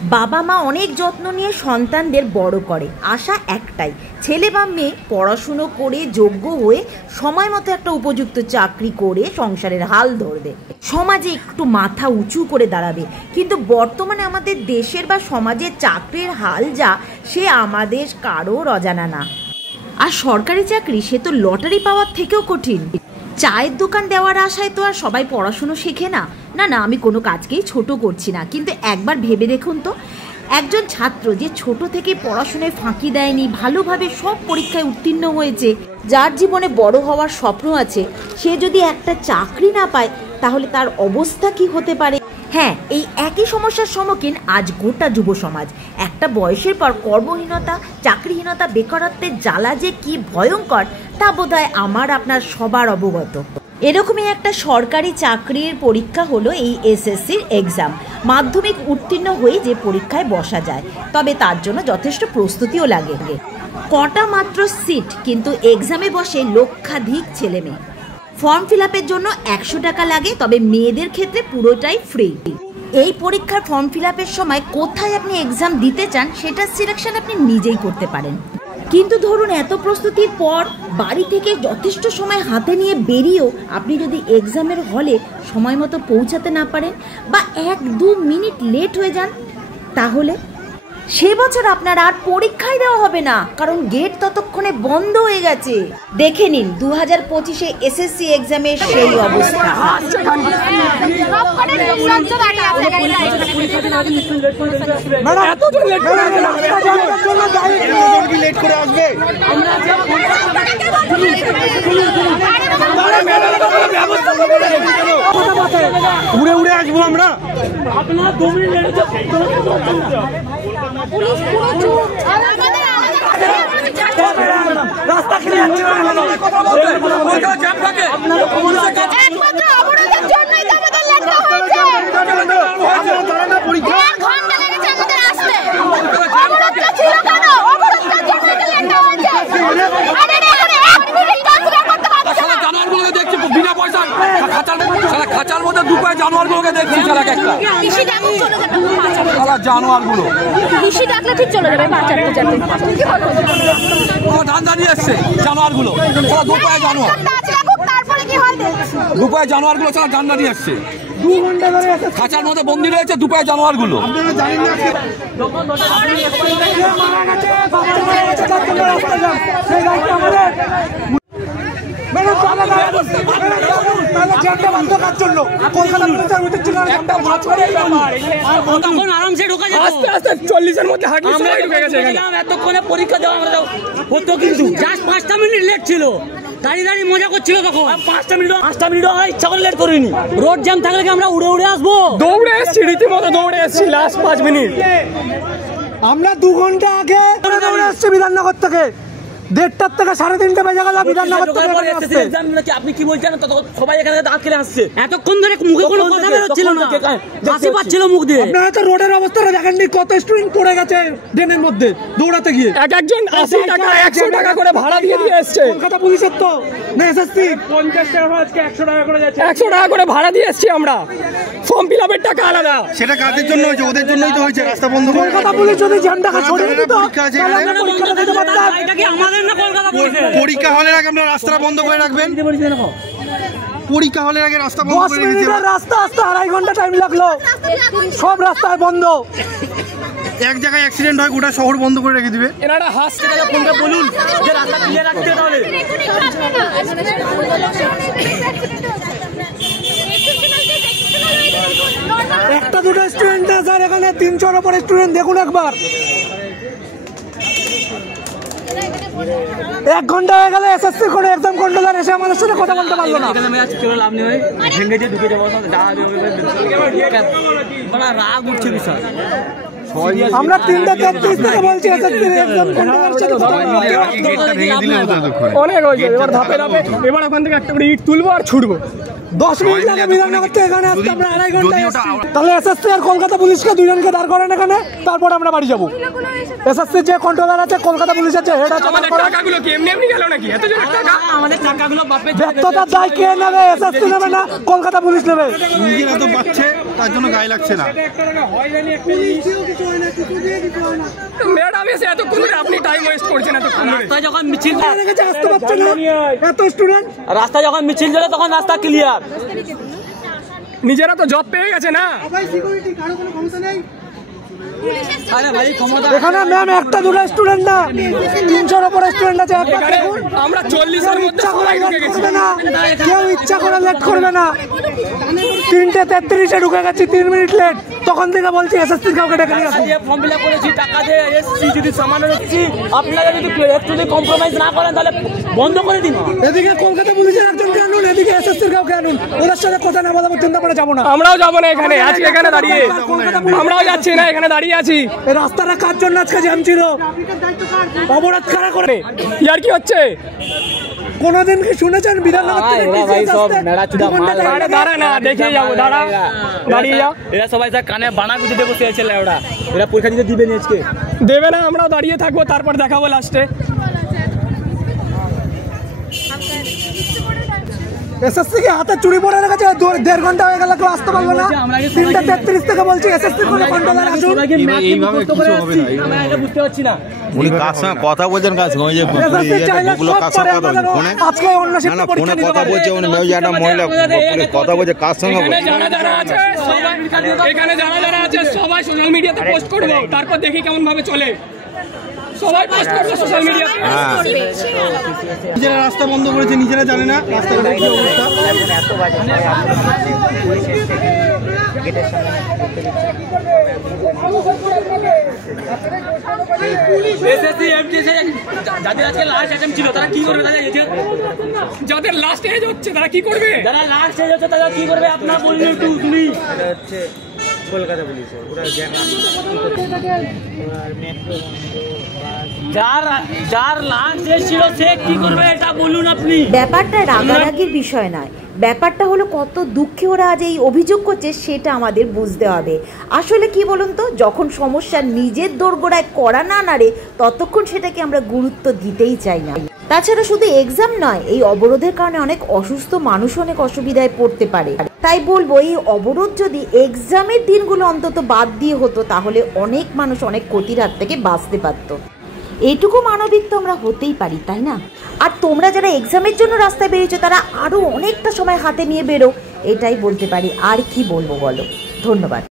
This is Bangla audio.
বাবা মা অনেক যত্ন নিয়ে সন্তানদের বড় করে, আশা একটাই ছেলে বা মেয়ে পড়াশুনো করে যোগ্য হয়ে সময় মতো একটা উপযুক্ত চাকরি করে সংসারের হাল ধরবে, সমাজে একটু মাথা উঁচু করে দাঁড়াবে। কিন্তু বর্তমানে আমাদের দেশের বা সমাজের চাকরির হাল যা, সে আমাদের কারোর অজানা না। আর সরকারি চাকরি সে তো লটারি পাওয়ার থেকেও কঠিন। চায়ের দোকান দেওয়ার আশায় তো আর সবাই পড়াশুনো শেখে না। না না, আমি কোনো কাজকেই ছোট করছি না, কিন্তু একবার ভেবে দেখুন তো, একজন ছাত্র যে ছোট থেকে পড়াশোনায় ফাঁকি দেয়নি, ভালোভাবে সব পরীক্ষায় উত্তীর্ণ হয়েছে, যার জীবনে বড় হওয়ার স্বপ্ন আছে, সে যদি একটা চাকরি না পায় তাহলে তার অবস্থা কি হতে পারে। হ্যাঁ, এই একই সমস্যার সম্মুখীন আজ গোটা যুব সমাজ। একটা বয়সের পর কর্মহীনতা, চাকরিহীনতা, বেকারত্বের জ্বালা যে কি ভয়ঙ্কর তা বোধহয় আমার আপনার সবার অবগত। এরকমই একটা সরকারি চাকরির পরীক্ষা হলো এই এসএসসির এক্সাম। মাধ্যমিক উত্তীর্ণ হয়ে যে পরীক্ষায় বসা যায়, তবে তার জন্য যথেষ্ট প্রস্তুতিও লাগে। কটা মাত্র সিট, কিন্তু এক্সামে বসে লক্ষাধিক ছেলে মেয়ে। ফর্ম ফিল আপের জন্য 100 টাকা লাগে, তবে মেয়েদের ক্ষেত্রে পুরোটাই ফ্রি। এই পরীক্ষার ফর্ম ফিল আপের সময় কোথায় আপনি এক্সাম দিতে চান সেটা সিলেকশন আপনি নিজেই করতে পারেন। কিন্তু ধরুন এত প্রস্তুতির পর বাড়ি থেকে যথেষ্ট সময় হাতে নিয়ে বেরিয়েও আপনি যদি এক্সামের হলে সময় মতো পৌঁছাতে না পারেন বা 1-2 মিনিট লেট হয়ে যান, তাহলে সে বছর আপনার আর পরীক্ষাই দেওয়া হবে না, কারণ গেট ততক্ষণে বন্ধ হয়ে গেছে। দেখে নিন 2025-এ এসএসসি এক্সামের সেই অবস্থা। উড়ে উড়ে আসবো আমরা। আপনার 2 মিনিট রাস্তা খেলে যাচ্ছে খাঁচার মধ্যে 2 পায়ে জানোয়ারগুলোকে দেখছি। জানোয়ারগুলো ধান দাঁড়িয়ে এসছে, জানোয়ারগুলো 2 পায়ে জানোয়ার, 2 পায়ে জানোয়ারগুলো ছাড়া ধান দাঁড়িয়ে এসছে। 2 ঘন্টা ধরে খাঁচার মধ্যে বন্দি রয়েছে 2 পায়ে জানোয়ারগুলো। আরামসে ঢোকা যেত, আস্তে আস্তে 40-এর মধ্যে এতক্ষণে পরীক্ষা দেওয়া আমরা হতো, কিন্তু জাস্ট 5টা মিনিট লেট ছিল। দাঁড়িয়ে দাঁড়িয়ে মজা করছিল তখন। 5টা মিনিট আমরা ইচ্ছা করে লেট করিনি। রোড জ্যাম থাকলে কি আমরা উড়ে উড়ে আসবো? দৌড়ে এসছি, রীতিমতো দৌড়ে এসছি। লাস্ট 5 মিনিট আমরা 2 ঘন্টা আগে দৌড়ে এসছি বিধাননগর থেকে। 1:30 থেকে 3:30 বেজে গেল বিধাননগর থেকে। আপনি কি বলছেন? সবাই এখানে দাঁত কেটে আসছে, এতক্ষণ ধরে মুখে কোনো কথা বেরোচ্ছিল না, হাসি পাচ্ছিল মুখ দিয়ে। আপনারা তো রোডের অবস্থাটা দেখেননি, কত স্টুডেন্ট পড়ে গেছে ড্রেনের মধ্যে দৌড়াতে গিয়ে। একজন 80 টাকা 100 টাকা করে ভাড়া দিয়ে এসছে। কলকাতা পুলিশের তো না, এসএসসি 50 টাকা আজকে 100 টাকা করে যাচ্ছে। 100 টাকা করে ভাড়া দিয়ে এসছি আমরা। ফর্ম ফিল আপের টাকা আলাদা। সেটা কাদের জন্য হয়েছে? ওদের জন্যই তো হয়েছে। রাস্তা বন্ধ করে কলকাতা পুলিশ যদি ঝান্ডা ছড়িয়ে দিত, পরীক্ষা দিতে পারতাম। এটা কি আমাদের পরীক্ষা হলের আগে আমরা রাস্তা বন্ধ করে রাখবেন? পরীক্ষা হলের আগে রাস্তা বন্ধ করে দিতে, রাস্তা আসতে 2.5 ঘন্টা টাইম লাগলো। সব রাস্তায় বন্ধ, এক জায়গায় অ্যাক্সিডেন্ট হয় গোটা শহর বন্ধ করে রেখে দিবে। এনারা হাসছে, কোনটা বলুন যে রাস্তা ক্লিয়ার রাখতে হবে। একটা দুটো স্টুডেন্ট না স্যার, এখানে 300-এর উপরে স্টুডেন্ট। দেখুন একবার, 1 ঘন্টা হয়ে গেল এসএসসি করে এক্সাম কন্ট্রোলার এসে আমাদের সাথে কথা বলতে পারলো না। আমরা 3:33 থেকে বলছি এসএসসি এক্সাম কন্ট্রোলার সাথে কথা বলতে। অনেক হয়েছে, এবার ধাপে ধাপে। এবার ওখান থেকে একটা করে ইট তুলবো আর ছুটবো। 10 মিনিট লাগে বিধাননগর থেকে এখানে আসতে, আমরা আড়াই ঘন্টা এসেছি। তাহলে এসএসসি আর কলকাতা পুলিশকে দুজনকে দাঁড় করেন এখানে, তারপর আমরা বাড়ি যাবো। এসএসসি যে কন্ট্রোলার আছে, কলকাতা পুলিশের যে হেড আছে, আমাদের টাকাগুলো কি এমনি এমনি গেল নাকি? এত জোরে টাকা আমাদের টাকাগুলো বাপে ব্যর্থতার দায় কে নেবে? এসএসসি নেবে না, কলকাতা পুলিশ নেবে? নিজেরা তো পাচ্ছে, তার জন্য গায়ে লাগছে না। ম্যাডাম এসে এতক্ষণ ধরে আপনি টাইম ওয়েস্ট করছেন এতক্ষণ ধরে। রাস্তায় যখন মিছিল আসতে পারছে না এত স্টুডেন্ট। রাস্তায় যখন মিছিল চলে তখন রাস্তা ক্লিয়ার। নিজেরা তো জব পেয়ে গেছে না। এখানে ম্যাম একটা দুটো স্টুডেন্ট না, 300-র উপরে স্টুডেন্ট আছে। এখানে আমরা 40-এর মধ্যে সবাই ঢুকে গেছি। কেউ ইচ্ছা করে লেট করবে না। 3:33-এ ঢুকে গেছি, 3 মিনিট লেট। তখন থেকে বলছি এসএসসির কাউকে ডেকে নিয়ে আসুন। ফর্ম ফিল আপ করেছি, টাকা দিয়ে এসছি, যদি সামান্য এসছি, আপনারা যদি একটু কম্প্রোমাইজ না করেন তাহলে বন্ধ করে দিন। এদিকে কলকাতা পুলিশের একজনকে আনুন, এদিকে এসএসসির কাউকে আনুন। ওদের সাথে কথা না বলা পর্যন্ত আমরা যাবো না। আমরাও যাবো না এখানে, আজকে এখানে দাঁড়িয়ে আমরাও যাচ্ছি না, এখানে দাঁড়িয়ে আছি। এই রাস্তাটা কার জন্য আজকে জ্যাম ছিল? অবরোধ কারা করে? ইয়ার কি হচ্ছে? কোনদিন কি শুনেছেন বিধাননগর থেকে টিসিএস আসতে? আরে দাঁড়া না, দেখিয়ে যাবো, দাঁড়া, দাঁড়িয়ে যা। এরা সবাই কানে বানা গুঁজে বসে আছে। ওরা পরীক্ষা দিতে দিবে আজকে, দেবে না, আমরাও দাঁড়িয়ে থাকবো, তারপর দেখাবো লাস্টে। এসএসসি কি হাতে চুরি পড়ে রেখেছে? 1.5 ঘন্টা হয়ে গেল, কেউ আসতে পারলো না। 3:33 থেকে বলছি এসএসসি কোনো কন্ট্রোলার আসুন। এইভাবে কিছু হবে না, আমরা এটা বুঝতে পারছি না। উনি কার সঙ্গে কথা বলছেন, কার সঙ্গে? ওই যে এসএসসি চাইলে গুলো সব কার পারে সঙ্গে কথা আমাদের। বলছেন ফোনে? আজকে অন্য না শিক্ষা না, পরীক্ষা ফোনে নিতে কথা পারে। বলছে উনি, ওই যে একটা মহিলা কথা বলছে, কার সঙ্গে এখানে বলছে? যারা যারা আছে সবাই সোশ্যাল মিডিয়াতে পোস্ট করবো, তারপর দেখি কেমন ভাবে চলে। সবাই পোস্ট করবো সোশ্যাল মিডিয়াতে। নিজেরা রাস্তা বন্ধ করেছে, নিজেরা জানে না রাস্তাঘাটের কি অবস্থা। এসএসসি এমটিএসি যাদের আজকে লাস্ট অ্যাটেম্প ছিল তারা কি করবে? যাদের লাস্ট এজ হচ্ছে তারা কি করবে? যারা লাস্ট এজ হচ্ছে তারা কি করবে? আপনার বললে একটু শুনি। কলকাতা পুলিশে ওরা যার লাস্ট এজ ছিল সে কি করবে এটা বলুন আপনি। ব্যাপারটা রাগারাগির বিষয় নয়, ব্যাপারটা হলো কত দুঃখে ওরা আজ এই অভিযোগ করছে সেটা আমাদের বুঝতে হবে। আসলে কি বলুন তো, যখন সমস্যা নিজের দোরগোড়ায় করা না নাড়ে ততক্ষণ সেটাকে আমরা গুরুত্ব দিতেই চাই না। তাছাড়া শুধু এক্সাম নয়, এই অবরোধের কারণে অনেক অসুস্থ মানুষ অনেক অসুবিধায় পড়তে পারে। তাই বলবো, এই অবরোধ যদি এক্সামের দিনগুলো অন্তত বাদ দিয়ে হতো তাহলে অনেক মানুষ অনেক ক্ষতির হাত থেকে বাঁচতে পারতো। এইটুকু মানবিক তো আমরা হতেই পারি, তাই না? আর তোমরা যারা এক্সামের জন্য রাস্তায় বেরিয়েছো তারা আরও অনেকটা সময় হাতে নিয়ে বেরো, এটাই বলতে পারি। আর কি বলবো বলো? ধন্যবাদ।